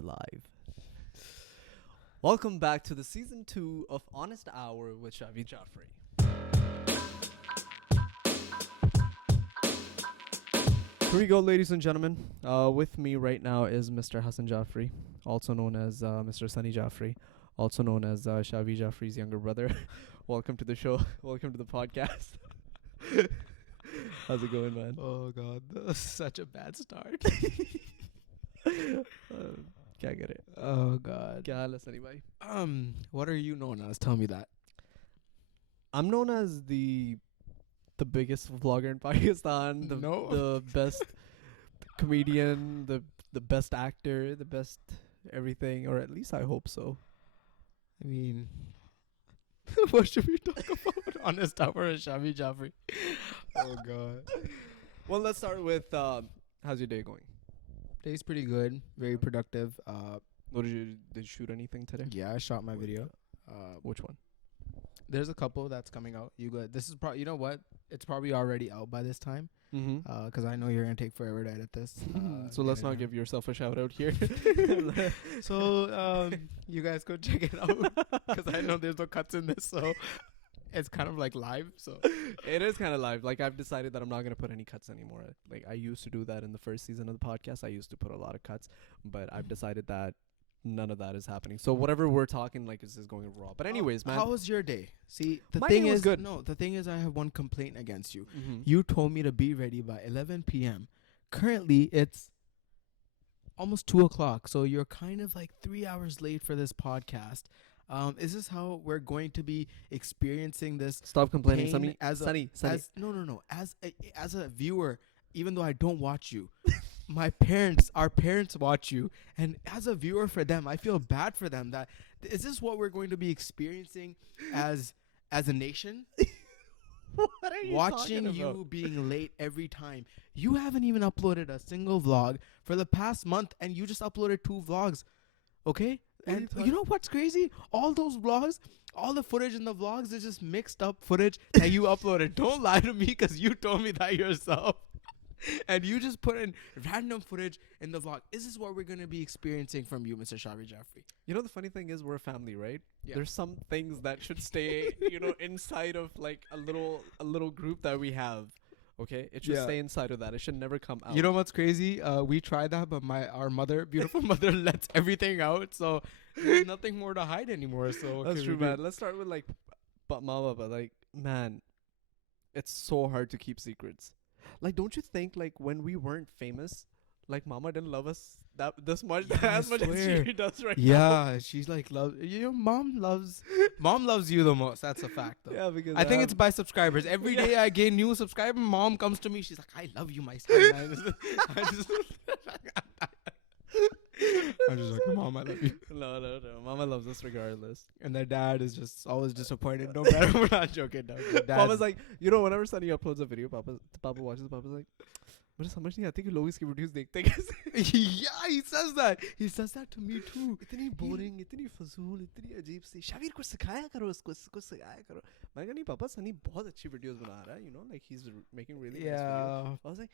we're live. Welcome back to the season 2 of Honest Hour with Shahveer Jafry. Here we go, ladies and gentlemen. With me right now is Mr. Hassan Jafry, also known as Mr. Sunny Jafry, also known as Shahveer Jafry's younger brother. Welcome to the show. Welcome to the podcast. How's it going, man? Oh God, that was such a bad start. क्या करे? Oh God. क्या हाल है सनी भाई? What are you known as? Tell me that. I'm known as the biggest vlogger in Pakistan, the best comedian, the best actor, the best everything, or at least I hope so. I mean, what should we talk about? Honest Hour and Shahveer Jafry. Oh God. Well, let's start with how's your day going? Day's pretty good. Very productive. What did you shoot anything today? Yeah, I shot my video. Which one? There's a couple that's coming out. This is probably, you know what? It's probably already out by this time. Mm-hmm. Because I know you're gonna take forever to edit this. So let's not give yourself a shout out here. So you guys go check it out because I know there's no cuts in this, so it's kind of like live. So it is kind of live. Like, I've decided that I'm not gonna put any cuts anymore. Like, I used to do that in the first season of the podcast. I used to put a lot of cuts, but I've decided that none of that is happening. So whatever we're talking, like, is going raw. But anyways, man, how was your day? See, My day was good. No, the thing is, I have one complaint against you. Mm-hmm. You told me to be ready by 11 p.m. Currently, it's almost 2 o'clock, so you're kind of like 3 hours late for this podcast. Is this how we're going to be experiencing this? Stop complaining, pain Sunny. Sunny. No. As a viewer, even though I don't watch you, our parents watch you, and as a viewer for them, I feel bad for them. That is this what we're going to be experiencing as a nation? What are you Watching talking about? you being late every time. You haven't even uploaded a single vlog for the past month, and you just uploaded 2 vlogs. Okay? And you know what's crazy? All those vlogs, all the footage in the vlogs is just mixed up footage that you uploaded. Don't lie to me because you told me that yourself. And you just put in random footage in the vlog. Is this what we're going to be experiencing from you, Mr. Shahveer Jafry? You know, the funny thing is, we're a family, right? Yeah. There's some things that should stay, inside of like a little group that we have. Okay, it should stay inside of that. It should never come out. You know what's crazy? We tried that, but our beautiful mother, lets everything out. So there's nothing more to hide anymore. So that's true, man. Let's start with like, mama, but like, man, it's so hard to keep secrets. Like, don't you think, like, when we weren't famous, like, mama didn't love us this much, as much as she does right now? Yeah, she's like, mom loves you the most. That's a fact, though. Yeah, because I think it's by subscribers. Every day I gain new subscriber, mom comes to me. She's like, I love you, my son. I'm just like, Mom, I love you. No. Mama loves us regardless. And their dad is just always disappointed. No matter. We're not joking. No. Papa's like, whenever Sunny uploads a video, Papa watches. Papa's like, मुझे समझ नहीं आती कि लोग इसकी videos देखते कैसे. Yeah, he says that. He says that to me too. इतनी बोरिंग, इतनी फजूल, इतनी अजीब सी. शावीर कुछ सिखाया करो उसको, कुछ सिखाया करो. मैंने कहा नहीं पापा, सनी बहुत अच्छी वीडियोस बना रहा है. Like, he's making really nice videos. I was like,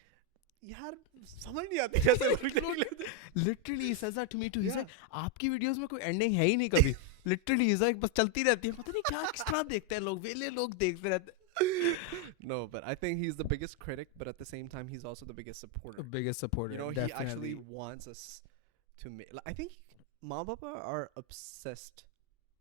यार समझ नहीं आती कैसे लोग लेते. Literally, he says that to me too. He's like, आपकी वीडियोस में कोई एंडिंग है ही नहीं कभी. Literally, he's like, बस चलती रहती है. पता नहीं क्या किस तरह देखते हैं लोग. वेले लोग देखते रहते. No, but I think he's the biggest critic, but at the same time, he's also the biggest supporter. Definitely. He actually wants us to make. Like, I think Mom and Papa are obsessed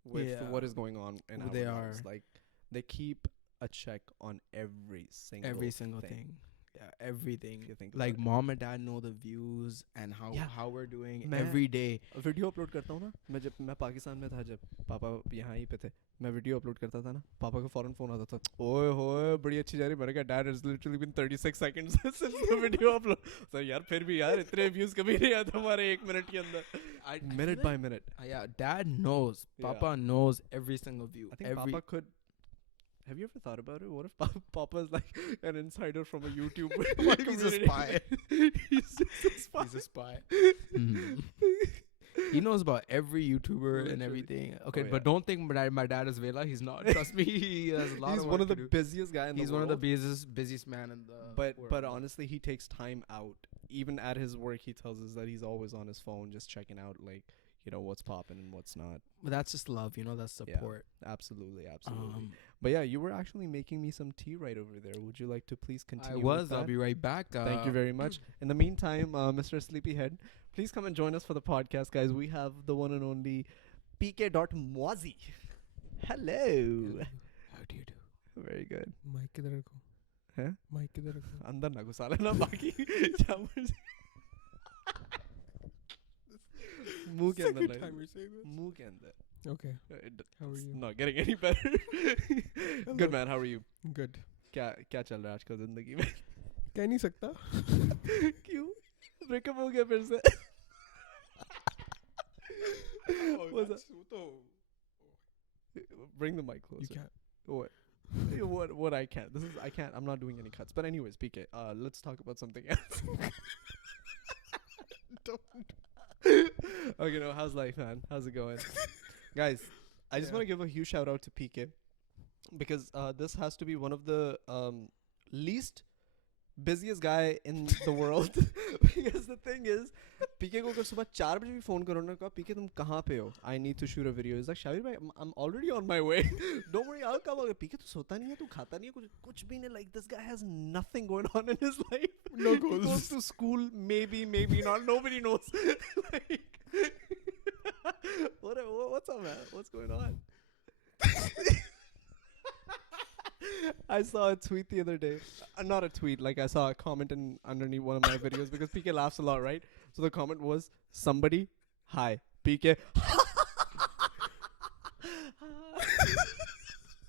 with what is going on in our lives. Like, they keep a check on every single thing. Yeah, everything. You think like mom and dad know the views and how we're doing every day. Video upload करता हूँ ना, मैं पाकिस्तान में था जब पापा यहाँ ही पे थे, मैं वीडियो अपलोड करता था ना, पापा का फौरन फोन आता था, ओए होए बड़ी अच्छी जा रही. मैंने कहा dad, it's literally been 36 seconds since the video upload. So यार फिर भी यार इतने व्यूज कभी नहीं आते हमारे 1 minute के अंदर. Minute by minute. Yeah, dad knows. Papa knows every single view. I think Papa could. Have you ever thought about it? What if Papa is like an insider from a YouTube? What if he's a spy? He's just a spy. He's a spy. He knows about every YouTuber and Literally. everything. Okay, Oh, but yeah. don't think my dad is Vela. He's not. Trust me, he has a lot He's of one work of the to do. busiest guy in He's the one world. of the busiest man in the But world. honestly, he takes time out. Even at his work, he tells us that he's always on his phone, just checking out like what's popping and what's not. But that's just love, that's Yeah. support. Absolutely. But yeah, you were actually making me some tea right over there. Would you like to please continue? I was. With that? I'll be right back. Thank you very much. In the meantime, Mr. Sleepyhead, please come and join us for the podcast, guys. We have the one and only PK.Mwazi. Hello. How do you do? Very good. Mic किधर रखूं? हैं? Mic किधर रखूं? अंदर ना घुसा लेना बाकी जहाँ मर्जी मुंह के अंदर Second ना time you're saying this. मुंह के अंदर. Okay. How are It's you? not getting any better. Good man. How are you? Good. क्या चल रहा है आजकल जिंदगी में? कह नहीं सकता. क्यों? ब्रेकअप हो गया फिर से? What's that? Bring the mic You closer. can't. What I can't. I can't. I'm not doing any cuts. But anyways, PK, let's talk about something else. Don't. Okay, no, how's life, man? How's it going? Guys, I just Yeah. want to give a huge shout out to PK because this has to be one of the least busiest guy in the world. Because the thing is, PK को अगर सुबह 4 बजे भी phone करो ना कहा PK तुम कहाँ पे हो? I need to shoot a video. He's like Shahveer bhai, I'm already on my way. Don't worry, I'll come. PK तू सोता नहीं है, तू खाता नहीं है, कुछ भी नहीं. Like this guy has nothing going on in his life. No He goals. goes to school, maybe not. Nobody knows. Like, what's up, man? What's going on? I saw a tweet the other day. Not a tweet, like I saw a comment underneath one of my videos because PK laughs a lot, right? So the comment was, somebody, hi, PK.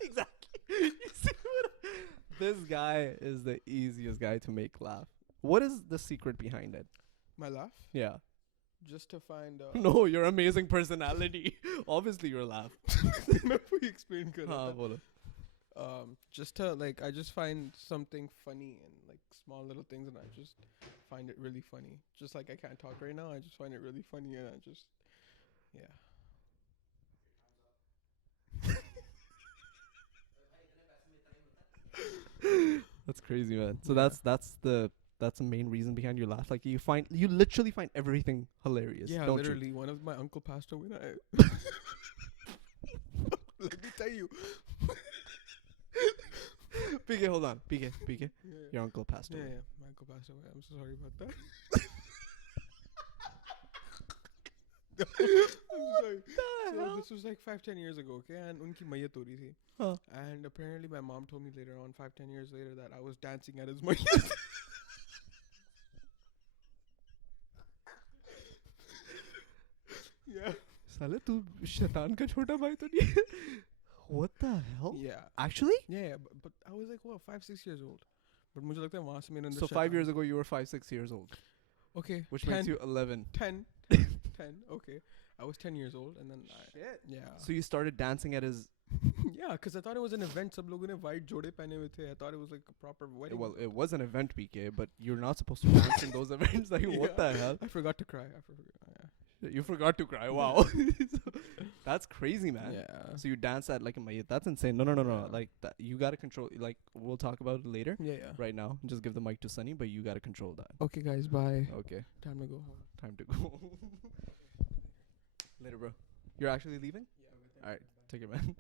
Exactly. You see this guy is the easiest guy to make laugh. What is the secret behind it? My laugh? Yeah. Just to find. No, your amazing personality. Obviously, your laugh. मैं वही explain कर रहा हाँ, था. बोलो. Just to I just find something funny and like small little things, and I just find it really funny. Just like I can't talk right now, I just find it really funny, and I just, yeah. That's crazy, man. So that's the main reason behind your laugh. Like you literally find everything hilarious. Yeah, don't literally. One of my uncle passed away. Let me tell you. you? PK, hold on. PK. Yeah, Your uncle passed yeah, away. yeah. My uncle passed away. I'm so sorry about that. I'm sorry. So this was like 5-10 years ago, okay? And unki mayat ho rahi thi. Huh. And apparently my mom told me later on, 5-10 years later, that I was dancing at his mayat. Yeah. साले तू शैतान का छोटा भाई तो नहीं? What the hell? Yeah. Actually? Yeah, but I was like, what, 5-6 years old. But मुझे लगता है वहाँ से मेरे अंदर So 5 शैतान- years ago you were 5-6 years old, Okay. which 10, makes you 11. 10. Okay. I was 10 years old, and then yeah. So you started dancing at his. Yeah, because I thought it was an event. सब लोगों ने white जोड़े पहने हुए थे. I thought it was like a proper wedding. Well, it was an event, PK, but you're not supposed to dance in those events. Like, what the hell? I forgot to cry. You forgot to cry. Wow. That's crazy, man. Yeah. So you dance at like a mayat. That's insane. No. Yeah. Like that, you gotta control. Like we'll talk about it later. Yeah. Right now, just give the mic to Sunny, but you gotta control that. Okay, guys. Bye. Okay. Time to go home. Time to go. Later, bro. You're actually leaving? Yeah. All right. Take care, man.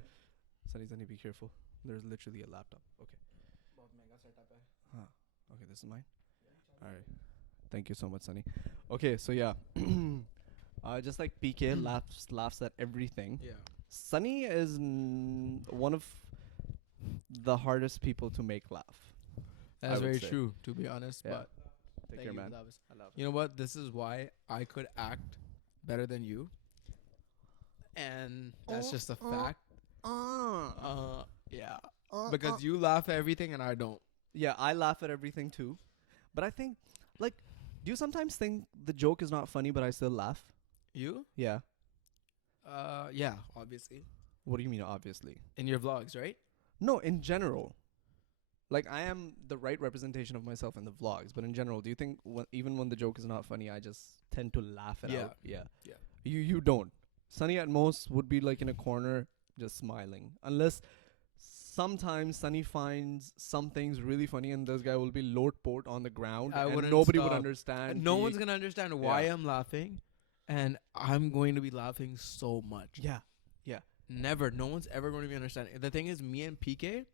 Sunny, be careful. There's literally a laptop. Okay. Huh. Okay, this is mine. All right. Thank you so much, Sunny. Okay, so yeah. Just like PK laughs at everything. Yeah. Sunny is one of the hardest people to make laugh. I That's would very say. true, to be honest. Yeah. But Take thank care, you, man. Davis. I love You know what? This is why I could act better than you. And that's just a fact. Yeah. Because you laugh at everything and I don't. Yeah, I laugh at everything too. But I think, like, do you sometimes think the joke is not funny, but I still laugh? You? Yeah. Yeah, obviously. What do you mean, obviously? In your vlogs, right? No, in general. Like, I am the right representation of myself in the vlogs, but in general, do you think even when the joke is not funny, I just tend to laugh it Yeah. out? Yeah. Yeah. You don't. Sunny at most would be like in a corner just smiling. Unless sometimes Sunny finds some things really funny and this guy will be load port on the ground I and wouldn't nobody would stop. understand. No one's gonna understand why Yeah. I'm laughing, and I'm going to be laughing so much. Yeah. Never. No one's ever going to be understanding. The thing is, me and PK,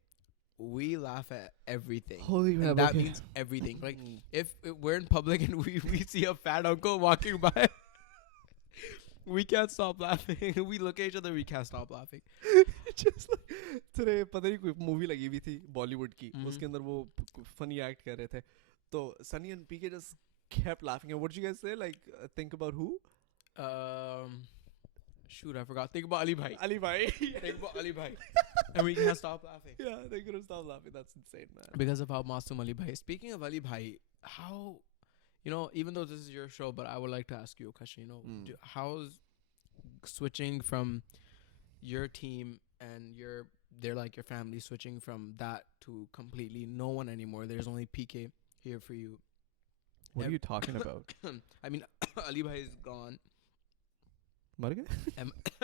we laugh at everything. Holy And that means everything. Like, if we're in public and we see a fat uncle walking by, we can't stop laughing. We look at each other, we can't stop laughing. just like today पता नहीं कोई movie लगी हुई थी बॉलीवुड की Mhm. उसके अंदर वो फनी एक्ट कर रहे थे तो Sunny and PK just kept laughing and what did you guys say like think about who Shoot, I forgot. Think about Ali Bhai. Ali Bhai Think about Ali Bhai. And we can't stop laughing. yeah they couldn't stop laughing that's insane man Because of how Masum Ali Bhai. Speaking of Ali Bhai, how, even though this is your show, but I would like to ask you a question. How's switching from your team and they're like your family, switching from that to completely no one anymore? There's only PK here for you. what are you talking about I mean, Ali Bhai is gone. मर गए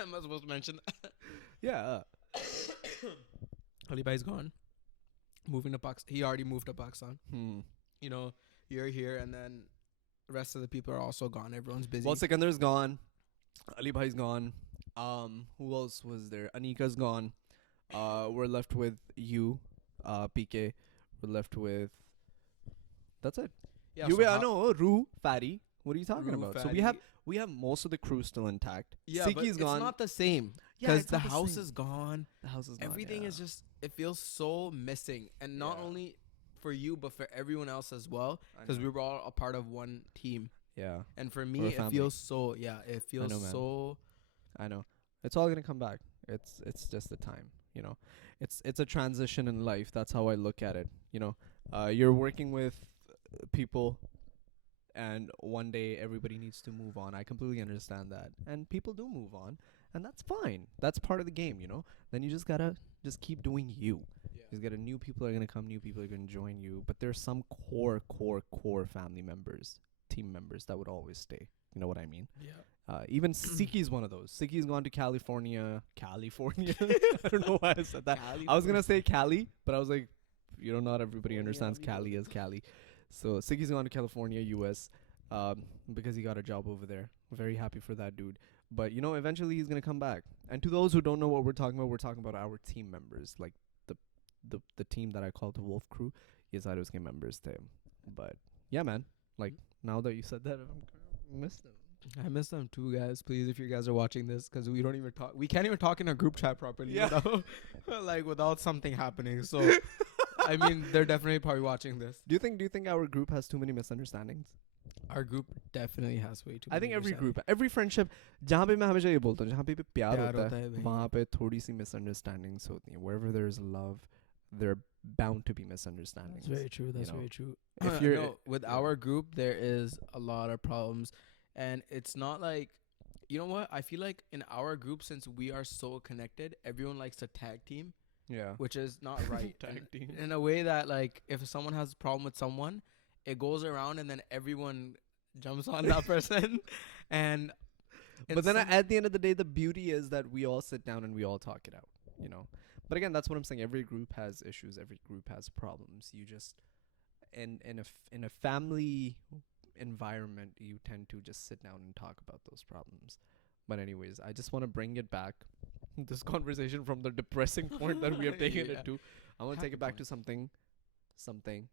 Am I supposed to mention that? yeah Ali Bhai is gone. Moving to Pakistan. He already moved to Pakistan. You're here, and then the rest of the people are also gone. Everyone's busy. well Sikandar's gone Ali Bhai's gone who else was there Anika's gone we're left with you PK we're left with that's it yeah, you so I how- know Roo Fatty what are you talking Roo, about so Fatty. we have most of the crew still intact Yeah, but Siki's it's gone not the same Yeah, because it's the not the house same. is gone. the house is gone Everything yeah. is just, it feels so missing, and not Yeah. only for you but for everyone else as well, I because know. we were all a part of one team. yeah And for We're me, a it family. feels so. Yeah, it feels know, man. so. I know it's all gonna come back it's just the time it's a transition in life that's how I look at it you're working with people and one day everybody needs to move on I completely understand that and people do move on and that's fine that's part of the game then you just gotta just keep doing you you gotta new people are gonna come new people are gonna join you but there's some core family members team members that would always stay you know what I mean Yeah. even Siki's one of those. Siki's gone to California. California. I don't know why I said that. I was gonna say Cali, but I was like, not everybody understands Cali as Cali. So Siki's gone to California, US, because he got a job over there. Very happy for that dude. But eventually he's gonna come back. And to those who don't know what we're talking about our team members, like the team that I call the Wolf Crew. Yes, I was members there. But yeah, man. Like now that you said that, I missed them. I miss them too, guys. Please, if you guys are watching this, because we don't even talk. We can't even talk in a group chat properly. Yeah. Without something happening. So, I mean, they're definitely probably watching this. Do you think our group has too many misunderstandings? Our group definitely has way too. I think many every misunderstandings. group, every friendship, जहाँ पे मैं हमेशा ये बोलता हूँ, जहाँ पे प्यार प्यार होता होता है, है भाई। वहाँ पे थोड़ी सी misunderstandings होती हैं. Wherever there's love, there are bound to be misunderstandings. That's very true. That's you know. very true. If you're No, with yeah. our group, there is a lot of problems, and it's not like, you know what? I feel like in our group, since we are so connected, everyone likes to tag team, Yeah. which is not right. Tag team. In a way that, like, if someone has a problem with someone, it goes around and then everyone jumps on that person, and But then at the end of the day, the beauty is that we all sit down and we all talk it out, you know. But again, that's what I'm saying. Every group has issues. Every group has problems. You just in a family environment, you tend to just sit down and talk about those problems. But anyways, I just want to bring it back, this conversation from the depressing point that we have taken Yeah. it to. I want to take Happy it back to point. something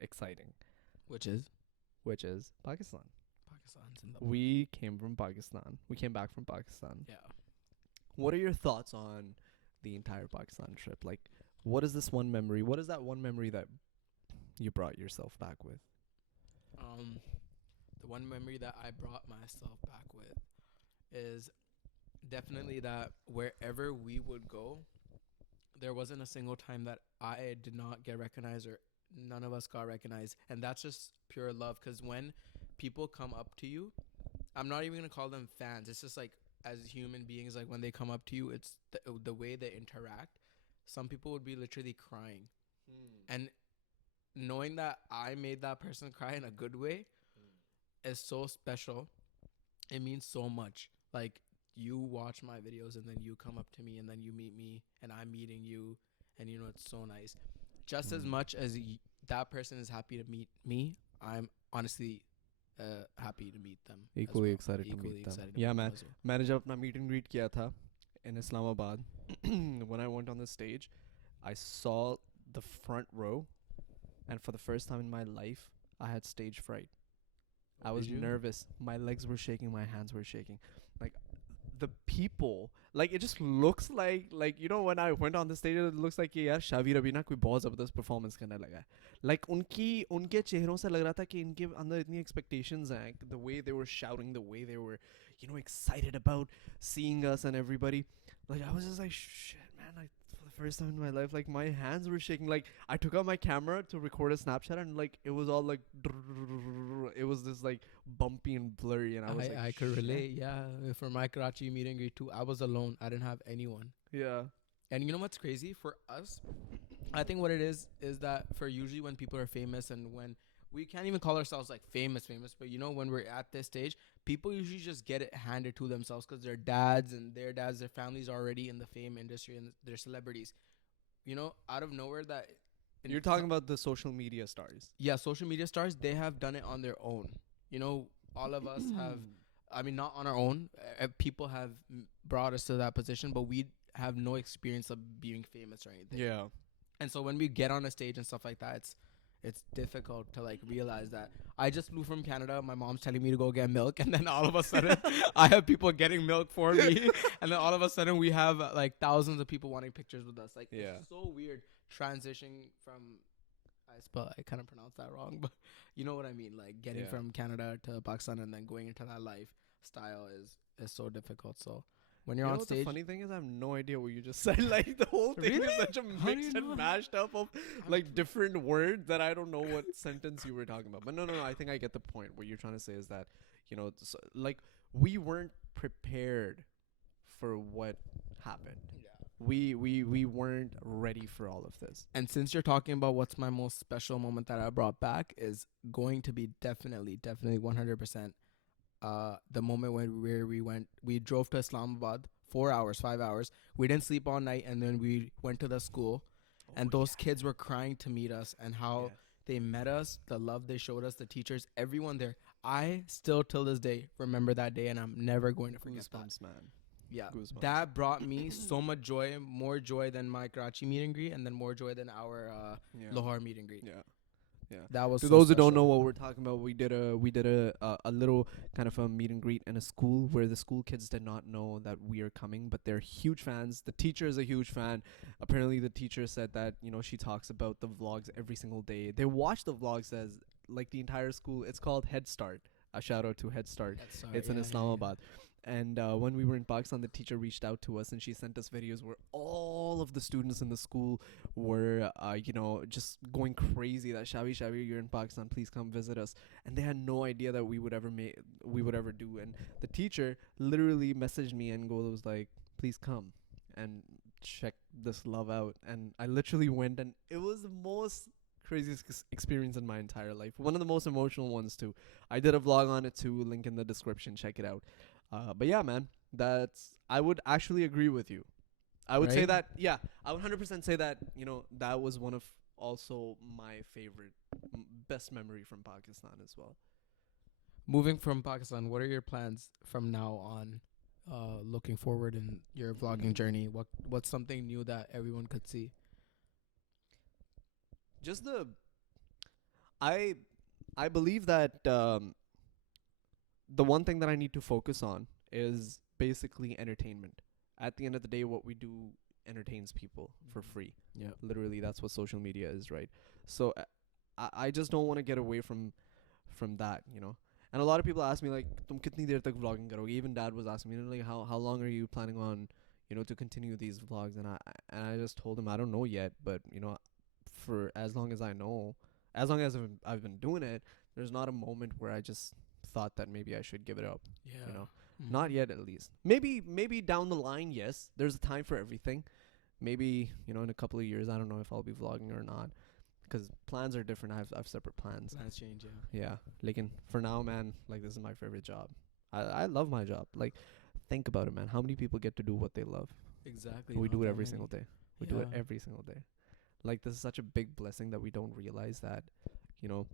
exciting, which is which is Pakistan. Pakistan's in the We came from Pakistan. We came back from Pakistan. yeah. What are your thoughts on the entire Pakistan trip? Like, what is this one memory? What is that one memory that you brought yourself back with? The one memory that I brought myself back with is definitely that wherever we would go, there wasn't a single time that I did not get recognized or none of us got recognized. And that's just pure love. Because when people come up to you, I'm not even going to call them fans. It's just like, as human beings, like when they come up to you, it's the way they interact. Some people would be literally crying. And knowing that I made that person cry in a good way is so special. It means so much. like you watch my videos and then you come up to me and then you meet me and I'm meeting you, and you know it's so nice. Just as much as that person is happy to meet me, I'm honestly happy to meet them. Equally as well. excited to Equally meet them. excited to Yeah, meet man. them as well. मैंने जब अपना meet and greet किया था in Islamabad, when I went on the stage, I saw the front row, and for the first time in my life, I had stage fright. I was Did you? nervous. My legs were shaking. My hands were shaking. Like the people, like it just looks like you know when I went on the stage, it looks like यार शावीर अभी ना कोई बहुत ज़बरदस्त performance करने लगा है. Like उनके चेहरों से लग रहा था कि इनके अंदर इतनी expectations हैं. The way they were shouting, the way they were, you know, excited about seeing us and everybody. Like I was just like shit, man. For the first time in my life, like my hands were shaking. Like I took out my camera to record a Snapchat, and like it was all like it was this like bumpy and blurry, and I was like I could shit. relate. Yeah, for my Karachi meet and greet too, I was alone. I didn't have anyone. Yeah. And you know what's crazy for us? I think what it is that for usually when people are famous and when we can't even call ourselves like famous, but you know when we're at this stage, people usually just get it handed to themselves because their dads and their families are already in the fame industry and they're celebrities. You know, out of nowhere that. You're talking about the social media stars. Yeah, social media stars, they have done it on their own. You know, all of us have, I mean, not on our own. People have brought us to that position, but we have no experience of being famous or anything. Yeah. And so when we get on a stage and stuff like that, it's difficult to like realize that I just flew from Canada. My mom's telling me to go get milk, and then all of a sudden I have people getting milk for me, and then all of a sudden we have like thousands of people wanting pictures with us. Like it's so weird transitioning from. I kind of pronounced that wrong, but you know what I mean. Like getting from Canada to Pakistan and then going into that lifestyle is so difficult. So when you're on stage, the funny thing is I have no idea what you just said. Like the whole thing Really? is such a mixed and mashed up of like different words that I don't know what sentence you were talking about. But no, I think I get the point. What you're trying to say is that, you know, so, like we weren't prepared for what happened. We weren't ready for all of this. And since you're talking about what's my most special moment that I brought back is going to be definitely 100% the moment when we drove to Islamabad 4 hours, 5 hours. We didn't sleep all night, and then we went to the school, and those kids were crying to meet us, and how they met us, the love they showed us, the teachers, everyone there. I still till this day remember that day, and I'm never going to forget that. Man. Yeah, Goosebumps. that brought me so much joy, more joy than my Karachi meet and greet, and then more joy than our Lahore meet and greet. Yeah. That was To so those who don't special. know what we're talking about, we did a little kind of a meet and greet in a school where the school kids did not know that we are coming, but they're huge fans. The teacher is a huge fan. Apparently, the teacher said that, you know, she talks about the vlogs every single day. They watch the vlogs as like the entire school. It's called Head Start. A shout out to Head Start. It's in Islamabad. And when we were in Pakistan, the teacher reached out to us and she sent us videos where all of the students in the school were, you know, just going crazy that Shahveer, you're in Pakistan, please come visit us. And they had no idea that we would ever do. And the teacher literally messaged me and was like, please come and check this love out. And I literally went, and it was the most craziest experience in my entire life. One of the most emotional ones too. I did a vlog on it too. Link in the description. Check it out. But yeah, man, I would actually agree with you. I would say Right? that, yeah, I would 100% say that, you know, that was one of also my favorite, best memory from Pakistan as well. Moving from Pakistan, what are your plans from now on? Looking forward in your vlogging journey, what's something new that everyone could see? Just I believe that the one thing that I need to focus on is basically entertainment. At the end of the day, what we do entertains people for free. Yeah. Literally, that's what social media is, right? So I just don't want to get away from that, you know. And a lot of people ask me like, "Tum kitni der tak vlogging karoge?" Even Dad was asking me like, "How long are you planning on, you know, to continue these vlogs?" And I just told him I don't know yet, but you know, for as long as I know, as long as I've been doing it, there's not a moment where I just thought that maybe I should give it up. Yeah. You know, not yet at least. Maybe down the line, yes. There's a time for everything. Maybe, you know, in a couple of years, I don't know if I'll be vlogging or not, because plans are different. I've separate plans. Plans change, yeah. Yeah, like for now, man, like this is my favorite job. I love my job. Like think about it, man. How many people get to do what they love? Exactly. We not do it that every many. single day. We do it Yeah. every single day. Like, this is such a big blessing that we don't realize that, you know,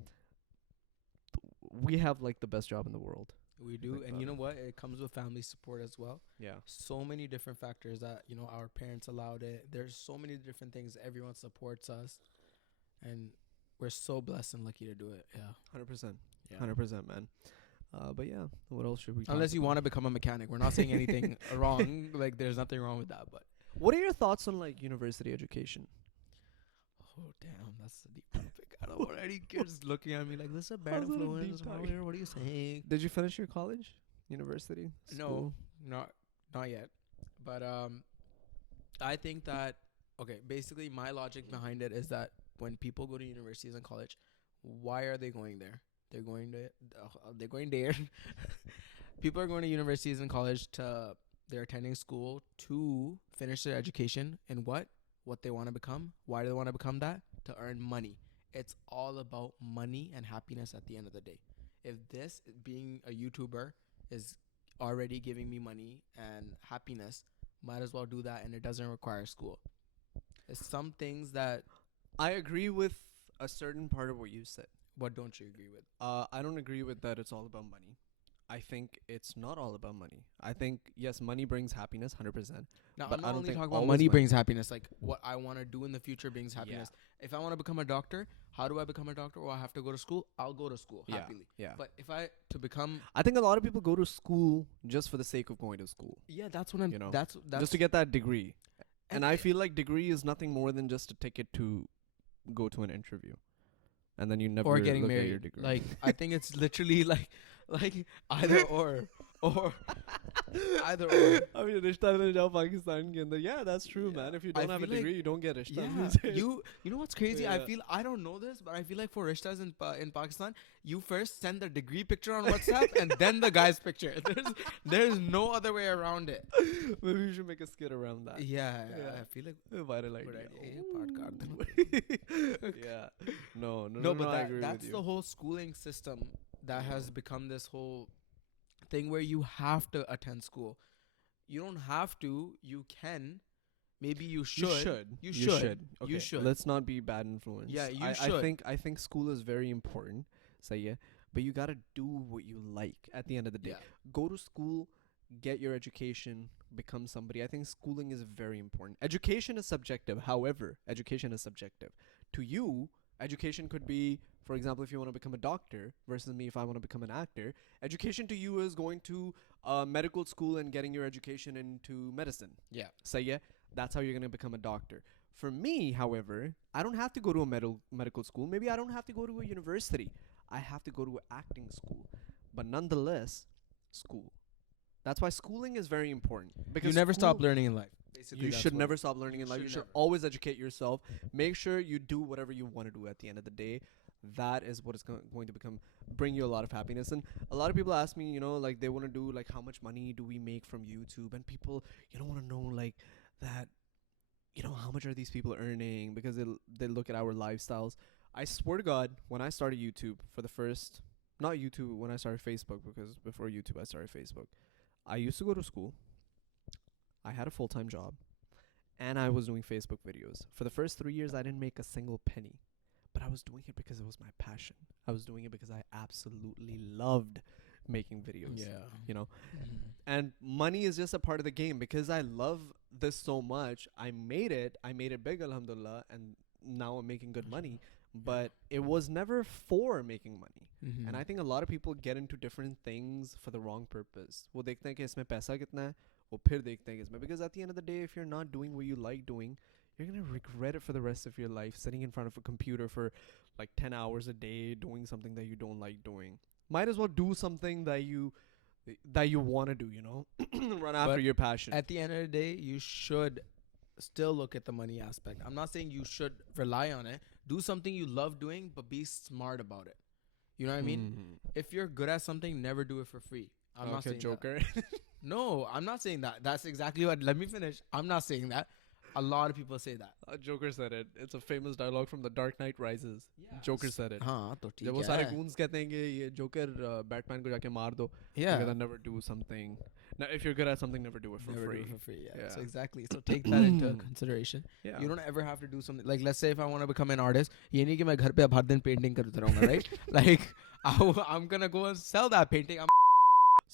we have like the best job in the world. We you do, think and about you know it. what? It comes with family support as well. Yeah. So many different factors that our parents allowed it. There's so many different things. Everyone supports us, and we're so blessed and lucky to do it. Yeah, 100%. yeah. 100%, man. But yeah, what else should we talk Unless you about? want to become a mechanic, we're not saying anything wrong. Like, there's nothing wrong with that. But What are your thoughts on like university education? oh damn, that's a deep topic. I don't want any kids looking at me like this is a bad How's that a influence. deep topic? What are you saying? Did you finish your college? University? No, School? not yet. But I think that basically my logic behind it is that when people go to universities and college, why are they going there? They're going there. People are going to universities and college they're attending school to finish their education and what they want to become. Why do they want to become that? To earn money. It's all about money and happiness at the end of the day. If this being a YouTuber is already giving me money and happiness, might as well do that, and it doesn't require school. It's some things that I agree with a certain part of what you said. what don't you agree with? I don't agree with that it's all about money. I think it's not all about money. I think, yes, money brings happiness, 100%. Now, But I'm I not don't only think talking about always money money. brings happiness. Like what I want to do in the future brings happiness. If I want to become a doctor, how do I become a doctor? Well, I have to go to school. I'll go to school Yeah, happily. yeah. But if I to become, I think a lot of people go to school just for the sake of going to school, that's what I'm. You know, That's just to get that degree. And I it- feel like degree is nothing more than just a ticket to go to an interview, and then you never or getting look at your married. degree. Like I think it's literally like either or either or. I mean, rishta le jao Pakistan ke andar. Yeah, that's true, Yeah. man. If you I don't have a feel like- degree, you don't get rishta. Yeah, you know what's crazy? I Yeah. feel I don't know this, but I feel like for rishtas in Pakistan, you first send the degree picture on WhatsApp and then the guy's picture. There's no other way around it. Maybe we should make a skit around that. Yeah, Yeah. I feel like Viral good idea. idea. ये part काट देना. Yeah. No, No, but I agree that's with the you. whole schooling system that has become this whole thing where you have to attend school. You don't have to. You can. Maybe you should. You should. should. You Okay, should. Let's not be bad influence. Yeah, you I should. I think school is very important. Say yeah, but you gotta do what you like at the end of the day. Yeah. Go to school, get your education, become somebody. I think schooling is very important. Education is subjective. However, education is subjective. To you, education could be, for example, if you want to become a doctor versus me if I want to become an actor. Education to you is going to medical school and getting your education into medicine. Yeah. So yeah, that's how you're going to become a doctor. For me, however, I don't have to go to a medical school. Maybe I don't have to go to a university. I have to go to an acting school. But nonetheless, school. That's why schooling is very important. Because You never stop school- learning in life. Basically, You that's should what never it- stop learning in life. should You should never. always educate yourself. Make sure you do whatever you want to do at the end of the day. That is what is going to bring you a lot of happiness. And a lot of people ask me, like they want to do like how much money do we make from YouTube, and people, want to know like that, how much are these people earning, because they look at our lifestyles. I swear to God, when I started YouTube not YouTube, when I started Facebook, because before YouTube I started Facebook, I used to go to school. I had a full-time job, and I was doing Facebook videos. For the first 3 years, I didn't make a single penny, but I was doing it because it was my passion. I was doing it because I absolutely loved making videos. Yeah. And money is just a part of the game. Because I love this so much, I made it big, alhamdulillah, and now I'm making good money. But it was never for making money. Mm-hmm. And I think a lot of people get into different things for the wrong purpose. वो देखते हैं कि इसमें पैसा कितना है, वो फिर देखते हैं कि इसमें. Because at the end of the day, if you're not doing what you like doing, you're going to regret it for the rest of your life, sitting in front of a computer for like 10 hours a day, doing something that you don't like doing. Might as well do something that you want to do, run after But your passion. At the end of the day, you should still look at the money aspect. I'm not saying you should rely on it. Do something you love doing, but be smart about it. You know what I mean? If you're good at something, never do it for free. I'm not saying Joker. that. No, I'm not saying that. That's exactly what. Let me finish. I'm not saying that. A lot of people say that. Joker said it. It's a famous dialogue from The Dark Knight Rises. Joker said it. हाँ तो ठीक जब वो है. सारे goons कहते हैं कि ये Joker बैटमैन को जाके मार दो, Yeah. because I never do something, Now, if you're good at something, never do it for Never free. do it for free. Yeah. So Yeah. exactly. So take that into consideration. Yeah. You don't ever have to do something like, let's say if I want to become an artist, ये नहीं कि मैं घर पे हर दिन painting करता रहूँगा, right? Like I'm gonna go and sell that painting.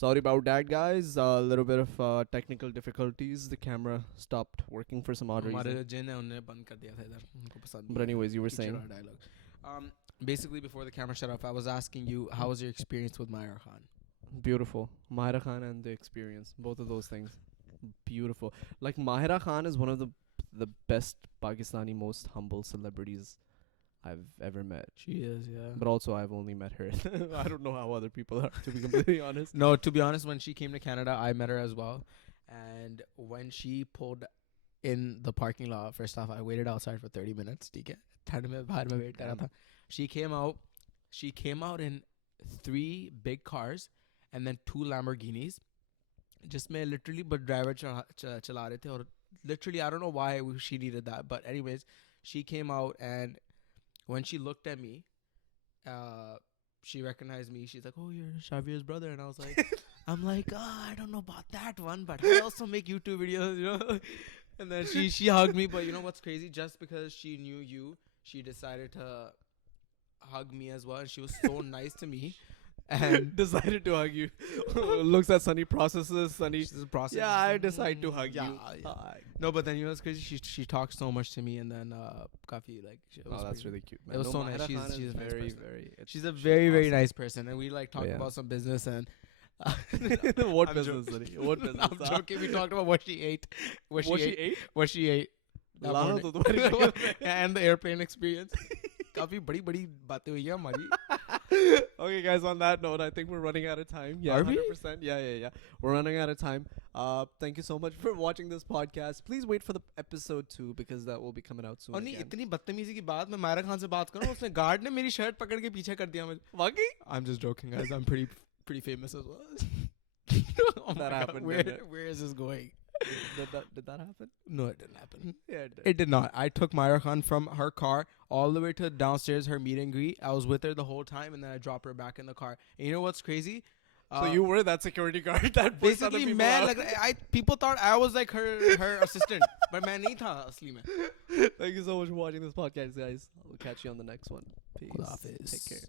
Sorry about that, guys. A little bit of technical difficulties. The camera stopped working for some odd reason. हमारे जिन है उन्हें बंद कर दिया था इधर. उनको पसंद But anyways, you were saying. Basically, before the camera shut off, I was asking you, how was your experience with Mahira Khan? Beautiful. Mahira Khan and the experience. Both of those things. Beautiful. Like, Mahira Khan is one of the best Pakistani most humble celebrities I've ever met. She is, yeah. But also, I've only met her. I don't know how other people are, to be completely honest. No, to be honest, when she came to Canada, I met her as well. And when she pulled in the parking lot, first off, I waited outside for 30 minutes. ठीक है? ठंड में बाहर में wait कर रहा था. She came out in 3 big cars and then 2 Lamborghinis. जिसमें literally but driver चला रहे थे और literally I don't know why she needed that, but anyways, she came out and when she looked at me, she recognized me. She's like, "Oh, you're Shahveer's brother," and I was like, "I'm like, I don't know about that one, but I also make YouTube videos, you know." And then she hugged me, but you know what's crazy? Just because she knew you, she decided to hug me as well, and she was so nice to me. And decided to hug you. Looks at Sunny, processes Sunny. Yeah, I decide to hug you. No, but then you know what's crazy? She talks so much to me, and then kafi like. Oh, that's really cute. Man. It was so nice. Mahira She's a very, nice very. She's a very nice person, and we like talked Yeah. about some business and. What I'm business? Sunny? What business? I'm joking. We talked about what she ate. What she ate. that लाना morning. तो तुम्हारी शक्ल में. And the airplane experience. काफी बड़ी बातें हुई हैं हमारी. Okay, guys, on that note, I think we're running out of time. Yeah, Are we? 100%. Yeah. We're running out of time. Thank you so much for watching this podcast. Please wait for the episode 2 because that will be coming out soon. और नहीं again. इतनी बदतमीजी की बात मैं मायरा खान से बात करूं उसने गार्ड ने मेरी शर्ट पकड़ के पीछे कर दिया मुझे. Wagi? I'm just joking, guys. I'm pretty famous as well. Oh my That God. happened, didn't it? Where is this going? Did that happen? No, it didn't happen. Yeah, it did. It did not. I took Mahira Khan from her car all the way to downstairs, her meet and greet. I was with her the whole time, and then I dropped her back in the car. And you know what's crazy? So you were that security guard that pushed other basically, people man, out. like people thought I was like her assistant, but मैं नहीं था असली में. Thank you so much for watching this podcast, guys. We'll catch you on the next one. Peace. खुदा हाफिज. Take care.